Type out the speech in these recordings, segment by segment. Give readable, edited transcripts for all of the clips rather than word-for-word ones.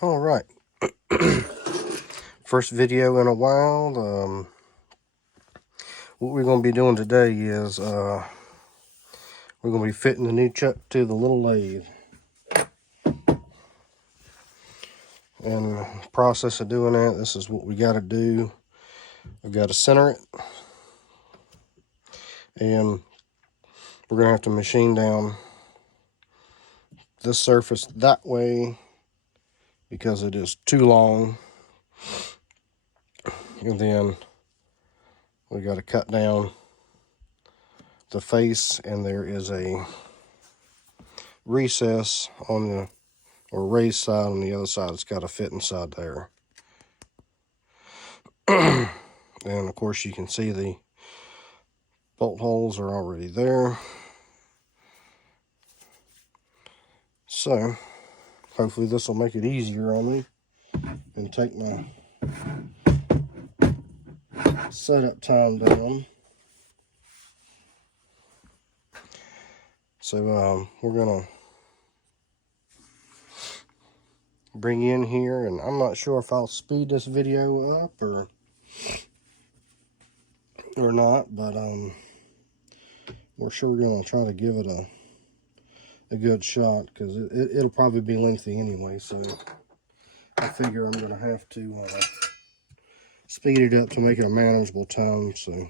All right. First video in a while. What we're going to be doing today is we're going to be fitting the new chuck to the little lathe. And the process of doing that, this is what we got to do. We've got to center it. And we're going to have to machine down this surface that way because it is too long. And then we got to cut down the face, and there is a recess on the raised side on the other side. It's got to fit inside there. And of course you can see the bolt holes are already there. So hopefully this will make it easier on me and take my setup time down. So we're gonna bring in here, and I'm not sure if I'll speed this video up or not, but we're sure gonna try to give it a good shot, because it'll probably be lengthy anyway. So I figure I'm gonna have to speed it up to make it a manageable time so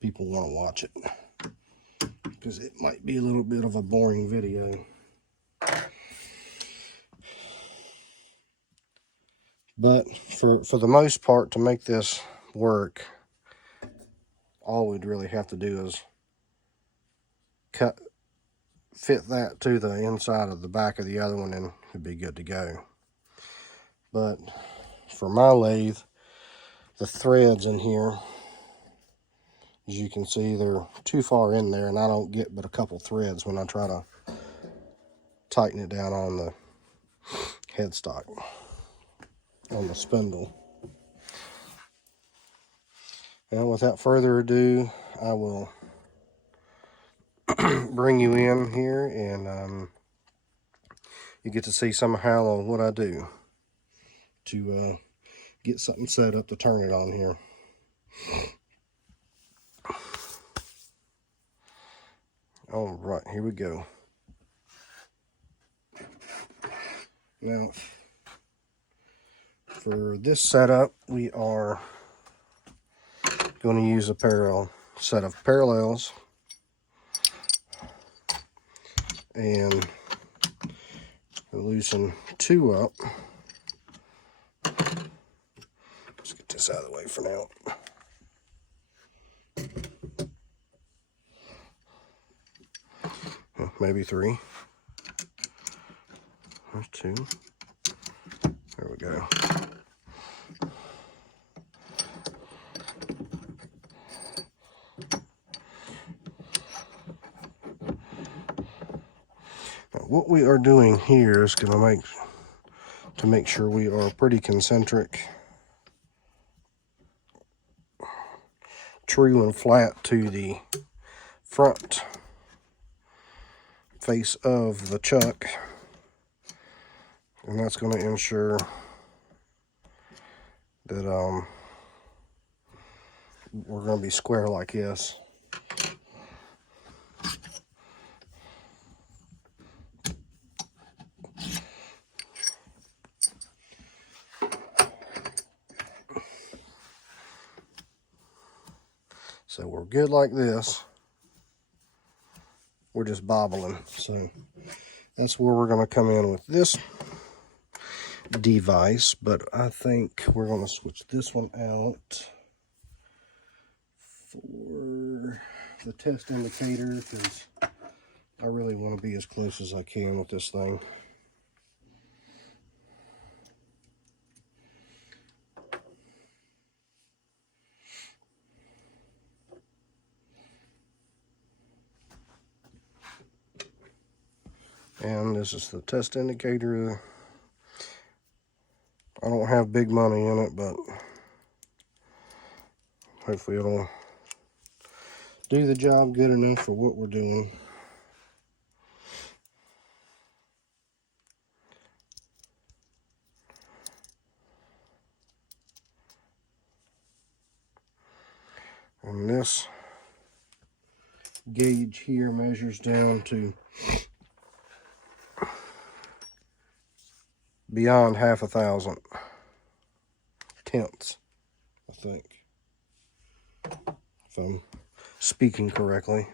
people want to watch it, because it might be a little bit of a boring video. But for the most part, to make this work, all we'd really have to do is fit that to the inside of the back of the other one, and it'd be good to go. But for my lathe, the threads in here, as you can see, they're too far in there, and I don't get but a couple threads when I try to tighten it down on the headstock, on the spindle. And without further ado, I will bring you in here, and you get to see somehow on what I do to get something set up to turn it on here. All right, here we go. Now, for this setup, we are going to use a set of parallels, and loosen two up. Let's get this out of the way for now. Maybe three. There's two. There we go. Now, what we are doing here is going to make sure we are pretty concentric, true and flat to the front face of the chuck, and that's going to ensure that we're going to be square like this. So we're good like this. We're just bobbling. So that's where we're going to come in with this device. But I think we're going to switch this one out for the test indicator, because I really want to be as close as I can with this thing. And this is the test indicator. I don't have big money in it, but hopefully it'll do the job good enough for what we're doing. And this gauge here measures down to beyond 0.5 tenths, I think, if I'm speaking correctly.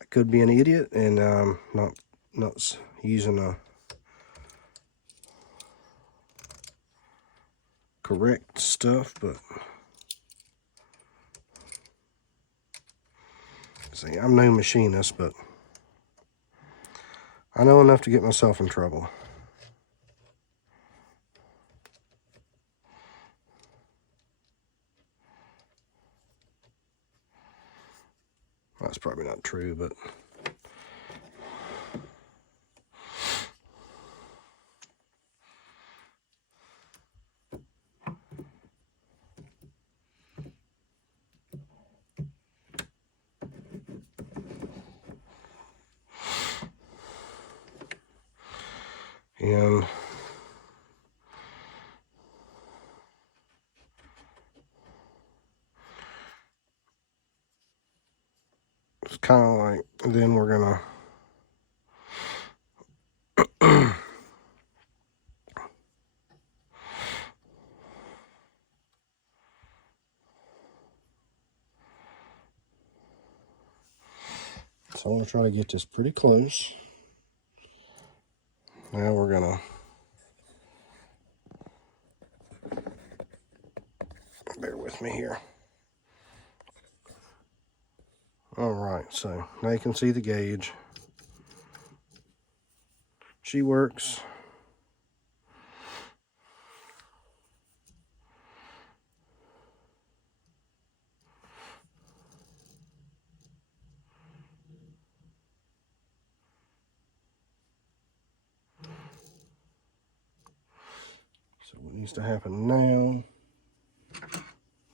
I could be an idiot and not using a correct stuff, but see, I'm no machinist, but I know enough to get myself in trouble. That's probably not true, but and it's kind of like, then we're gonna so I'm gonna try to get this pretty close. Now we're gonna bear with me here. All right, so now you can see the gauge. She works. So what needs to happen now,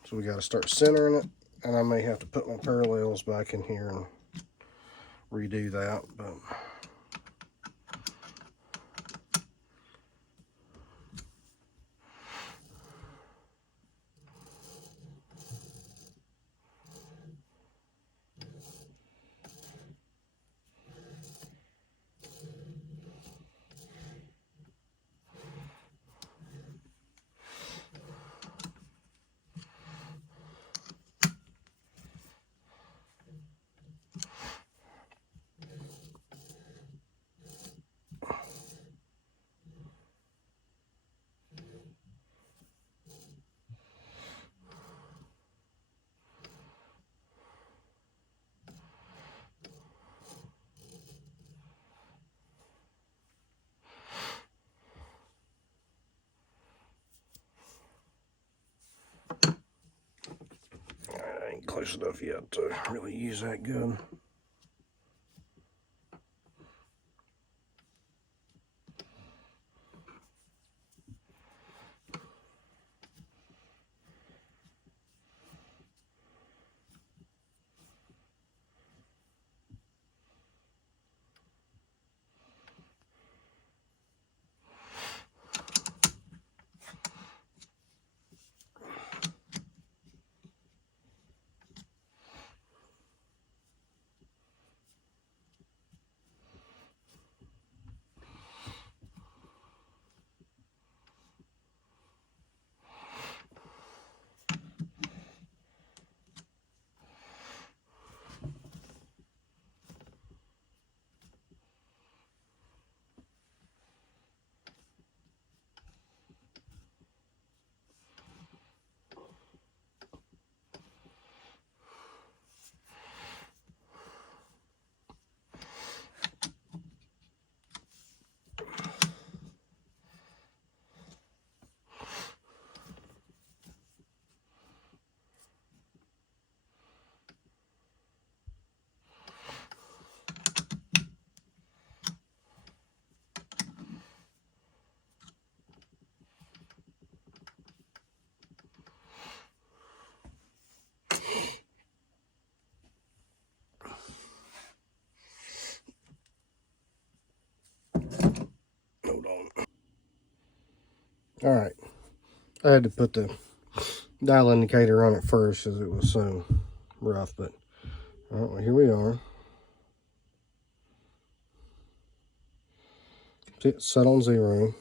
so we got to start centering it, and I may have to put my parallels back in here and redo that, but I ain't close enough yet to really use that gun. All right, I had to put the dial indicator on it first as it was so rough, but all right, well, here we are. It's set on 0.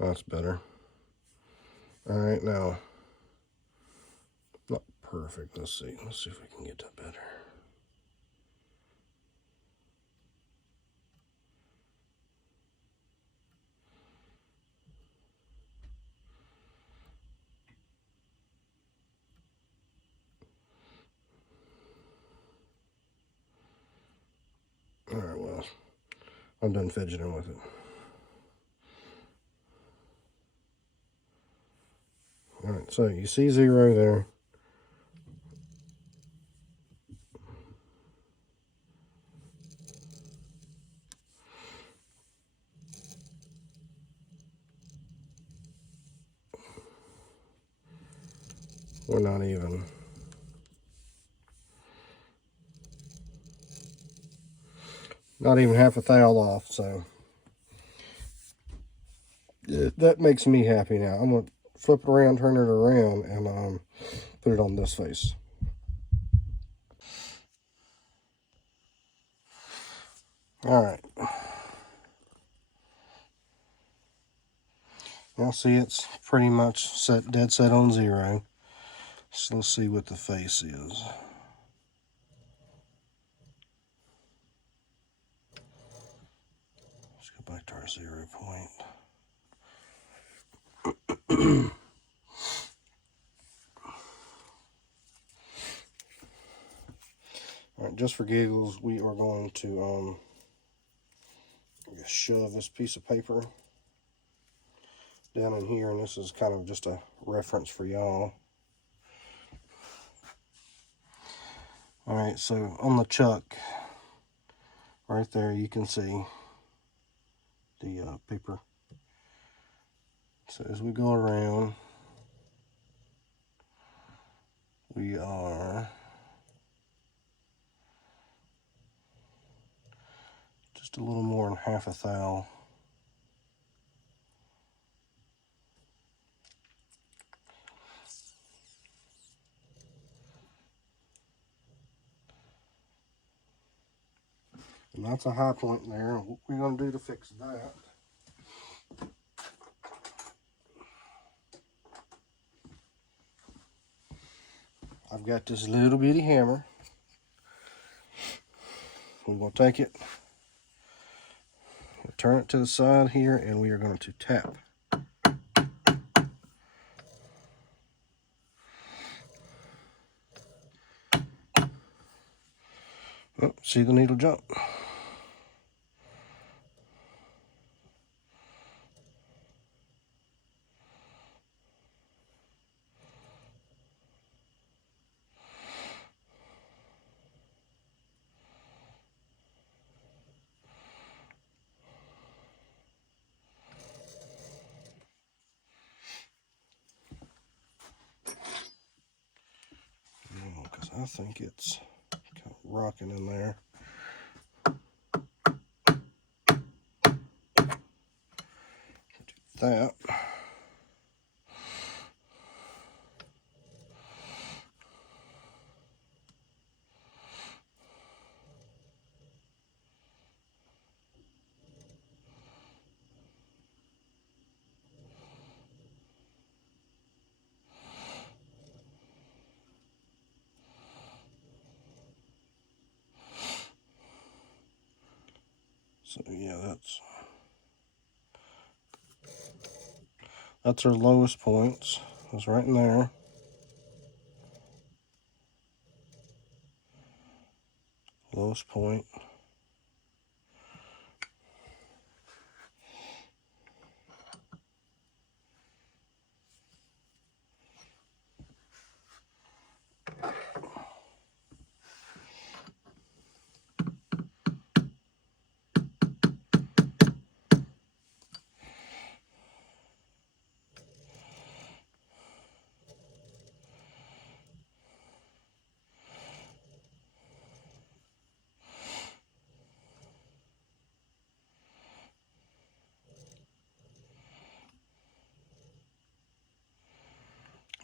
That's better. All right, now, not perfect. Let's see if we can get that better. All right, well, I'm done fidgeting with it. All right, so you see 0 there. We're not even. Not even half a thou off, so that makes me happy now. I'm going to flip it around, turn it around, and put it on this face. All right. Now see, it's pretty much dead set on 0. So let's see what the face is. Let's go back to our 0 point. All right, just for giggles, we are going to shove this piece of paper down in here, and this is kind of just a reference for y'all. All right, so on the chuck, right there, you can see the paper. So as we go around, we are just a little more than half a thou. And that's a high point there. What we're going to do to fix that, I've got this little bitty hammer. We're going to take it, turn it to the side here, and we are going to tap. Oh, see the needle jump. Because I think it's kind of rocking in there. Do that. So yeah, that's our lowest points. It's right in there. Lowest point.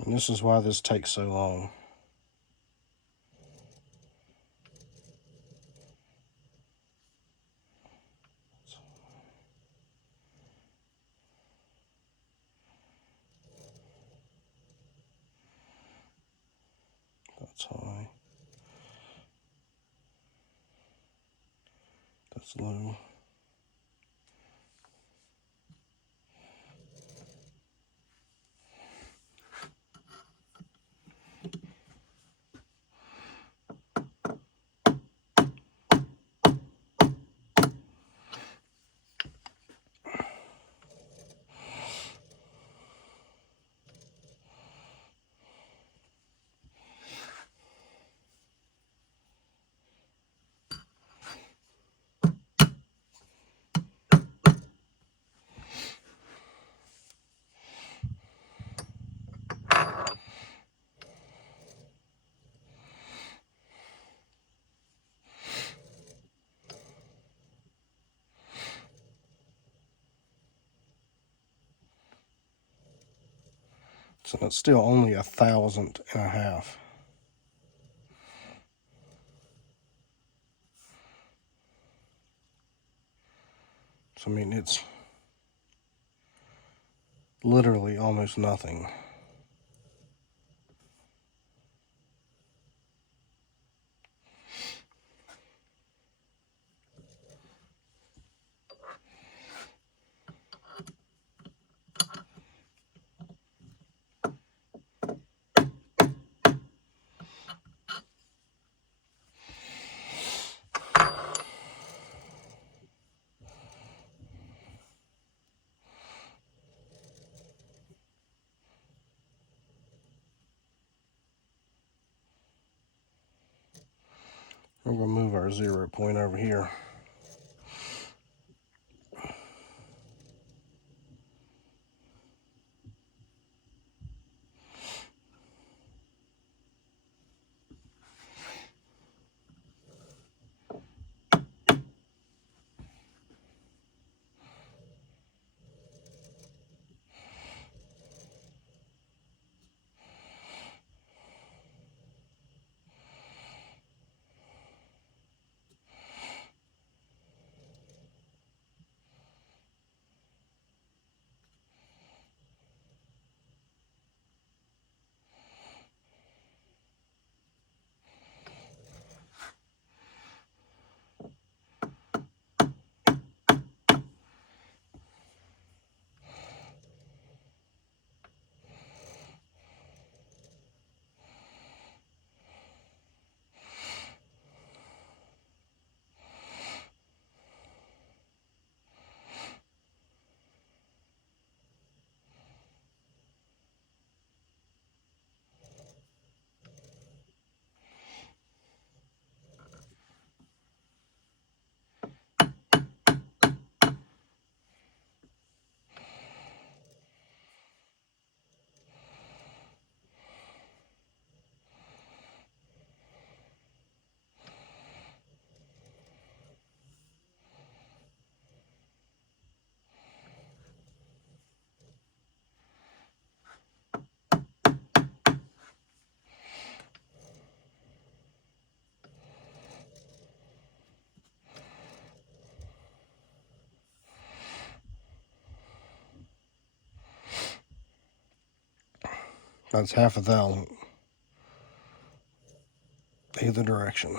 And this is why this takes so long. That's high. That's low. So it's still only 1/1000. So I mean, it's literally almost nothing. We're going to move our 0 point over here. That's 1/1000 either direction.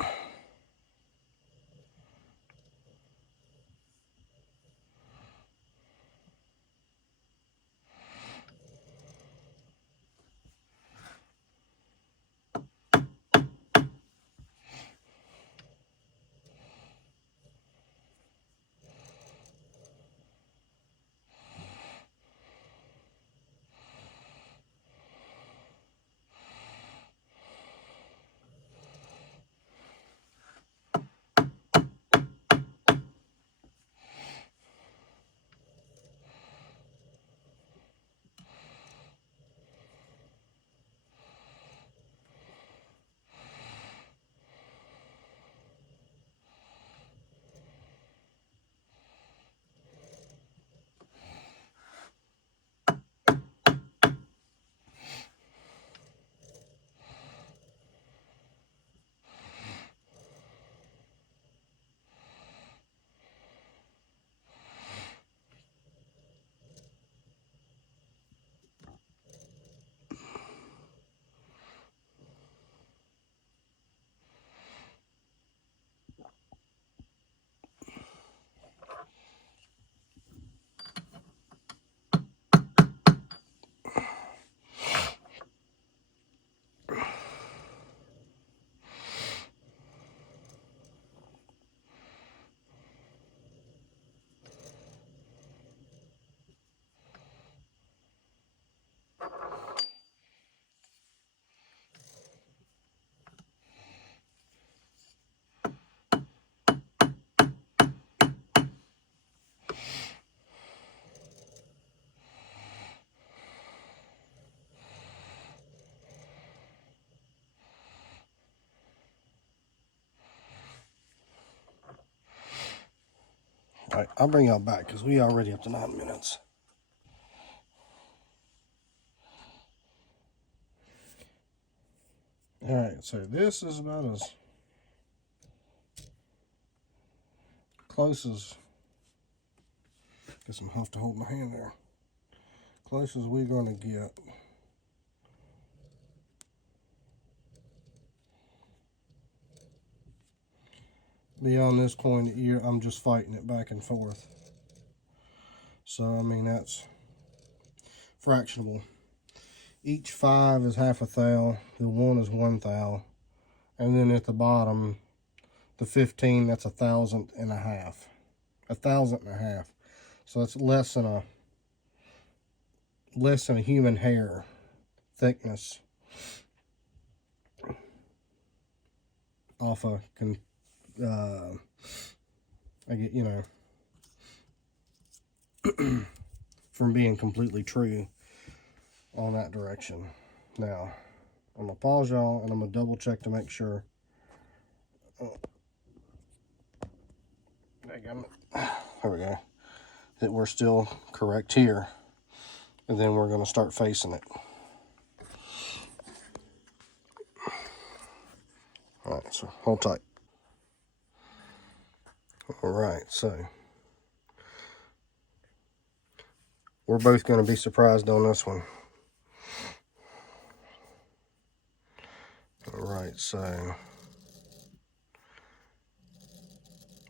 All right, I'll bring y'all back because we already up to 9 minutes. All right, so this is about as close as, guess I'm have to hold my hand there, close as we're going to get. Beyond this point here, I'm just fighting it back and forth. So, I mean, that's fractionable. Each 5 is half a thou, the 1 is 1 thou, and then at the bottom, the 15, that's 1,000 and a half. 1,000 and a half. So that's less than a human hair thickness off a I get, you know, from being completely true on that direction. Now, I'm gonna pause y'all and I'm gonna double check to make sure. There we go. That we're still correct here, and then we're gonna start facing it. All right, so hold tight. All right, so we're both going to be surprised on this one. All right, so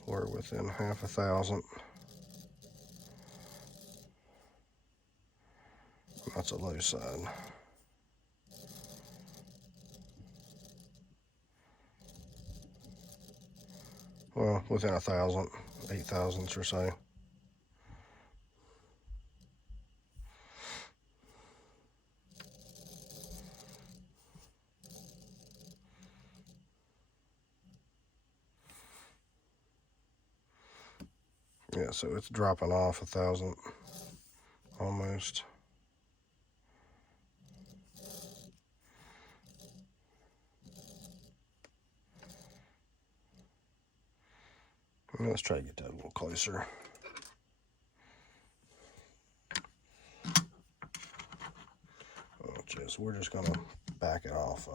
we're within half a thousand. That's a low side. Well, within 1,000, 8 thousandths or so. Yeah, so it's dropping off 1,000 almost. Let's try to get that a little closer. We're just gonna back it off.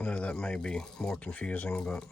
I know that may be more confusing, but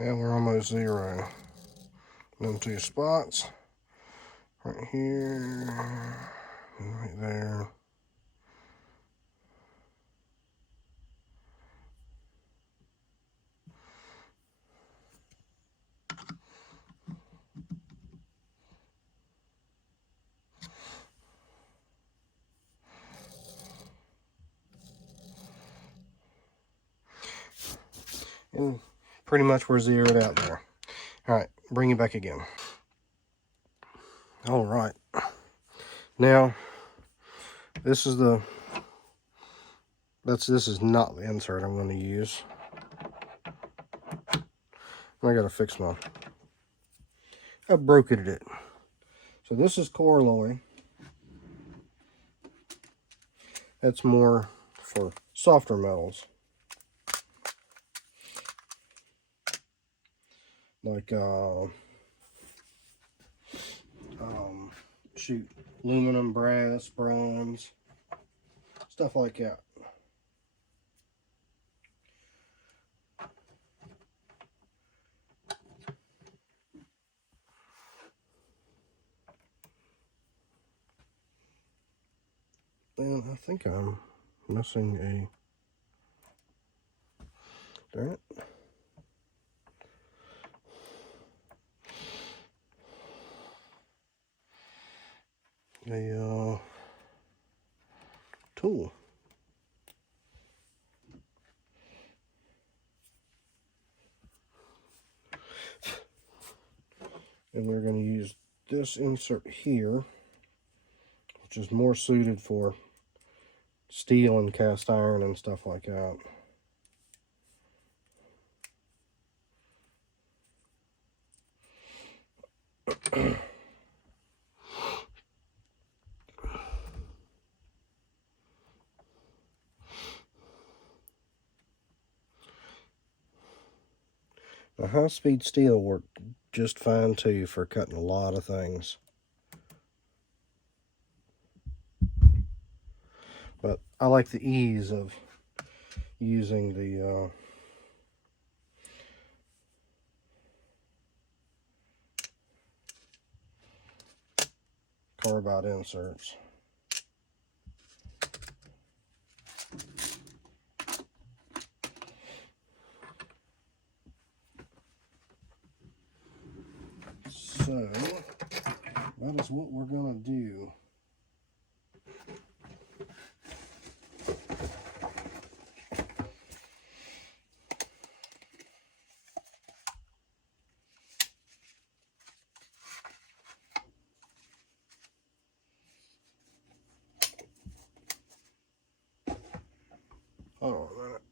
Yeah, we're almost zero. Them two spots. Right here. And right there. And pretty much we're zeroed out there. All right, bring it back again. All right. Now, this is not the insert I'm going to use. I got to fix I broke it. So this is coralloy. That's more for softer metals. Like, shoot, aluminum, brass, bronze, stuff like that. And I think I'm missing darn it. A tool. And we're going to use this insert here, which is more suited for steel and cast iron and stuff like that. The high-speed steel worked just fine too for cutting a lot of things. But I like the ease of using the carbide inserts. So that is what we're going to do. Hold on a minute.